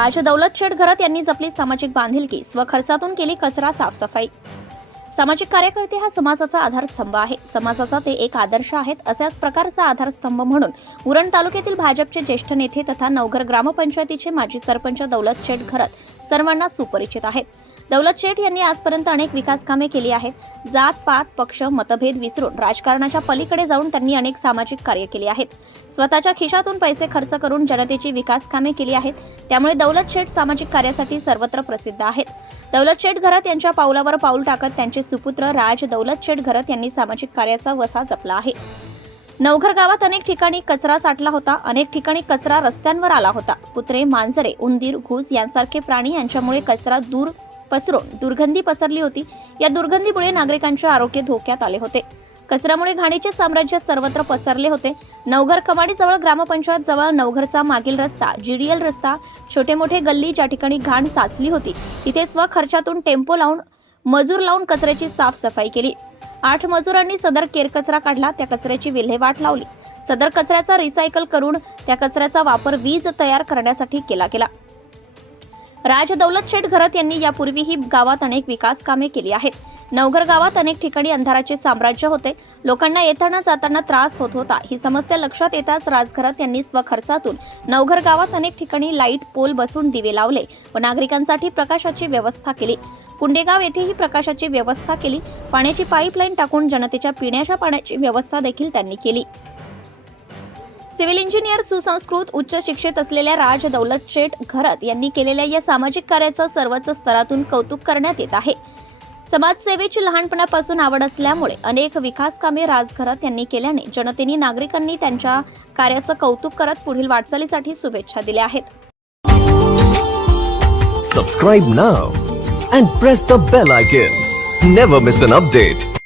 राज दौलत शेठ घरत यांनी जपली सामाजिक बांधिलकी स्वखर्चातून केली कचरा साफसफाई. सामाजिक कार्यकर्ते हा समाजाचा आधारस्तंभ आहे. समाजाचा ते एक आदर्श आहेत अशाच प्रकारचा आधारस्तंभ म्हणून उरण तालुक्यातील भाजपचे ज्येष्ठ नेते तथा नवघर ग्रामपंचायतीचे माजी सरपंच दौलत शेठ घरत सर्वांना सुपरिचित आहेत. दौलत शेठ यांनी आजपर्यंत अनेक विकास कामे केली आहेत. जात पात पक्ष मतभेद विसरून राजकारणाच्या पलीकडे जाऊन त्यांनी अनेक सामाजिक कार्य केले आहेत. स्वतःच्या खिशातून पैसे खर्च करून जनतेची विकास कामे केली आहेत. त्यामुळे दौलत शेठ सामाजिक कार्यासाठी सर्वत्र प्रसिद्ध आहेत. दौलत शेठ घरत यांच्या पावलावर पाऊल टाकत त्यांचे सुपुत्र राज दौलत शेठ घरत यांनी सामाजिक कार्याचा वसा जपला आहे. नवघर गावात अनेक ठिकाणी कचरा साठला होता. अनेक ठिकाणी कचरा रस्त्यांवर आला होता. कुत्रे मांजरे उंदीर घुस यांसारखे प्राणी यांच्यामुळे कचरा दूर पसरून दुर्गंधी पसरली होती. या दुर्गंधीमुळे नागरिकांचे आरोग्य धोक्यात आले होते. कचऱ्यामुळे घाणीचे साम्राज्य सर्वत्र पसरले होते. नवघर कमाडीजवळ ग्रामपंचायत जवळ नवघरचा मागील रस्ता जीडीएल रस्ता छोटे मोठे गल्ली ज्या ठिकाणी घाण साचली होती तिथे स्वखर्चातून टेम्पो लावून मजूर लावून कचऱ्याची साफसफाई केली. आठ मजुरांनी सदर केरकचरा काढला त्या कचऱ्याची विल्हेवाट लावली. सदर कचऱ्याचा रिसायकल करून त्या कचऱ्याचा वापर वीज तयार करण्यासाठी केला गेला. राजदौलत शेठ घरत यांनी यापूर्वीही गावात अनेक विकास कामे केली आहेत. नवघर गावात अनेक ठिकाणी अंधाराचे साम्राज्य होते. लोकांना येताना जाताना त्रास होत होता. ही समस्या लक्षात येताच राजघरत यांनी स्वखर्चातून नवघर गावात अनेक ठिकाणी लाइट पोल बसून दिवे लावले व नागरिकांसाठी प्रकाशाची व्यवस्था केली. कुंडेगाव येथेही प्रकाशाची व्यवस्था केली. पाण्याची पाईपलाईन टाकून जनतेच्या पिण्याच्या पाण्याची व्यवस्था देखील त्यांनी केली. सिव्हिल इंजिनियर सुसंस्कृत उच्च शिक्षित असलेल्या राज दौलत शेठ घरत यांनी केलेल्या या सामाजिक कार्याचं सर्वच स्तरातून कौतुक करण्यात येत आहे. समाजसेवेची लहानपणापासून आवड असल्यामुळे अनेक विकास कामे राज घरत यांनी केल्याने जनतेने नागरिकांनी त्यांच्या कार्याचं कौतुक करत पुढील वाटचालीसाठी शुभेच्छा दिल्या आहेत. Subscribe now and press the bell icon never miss an update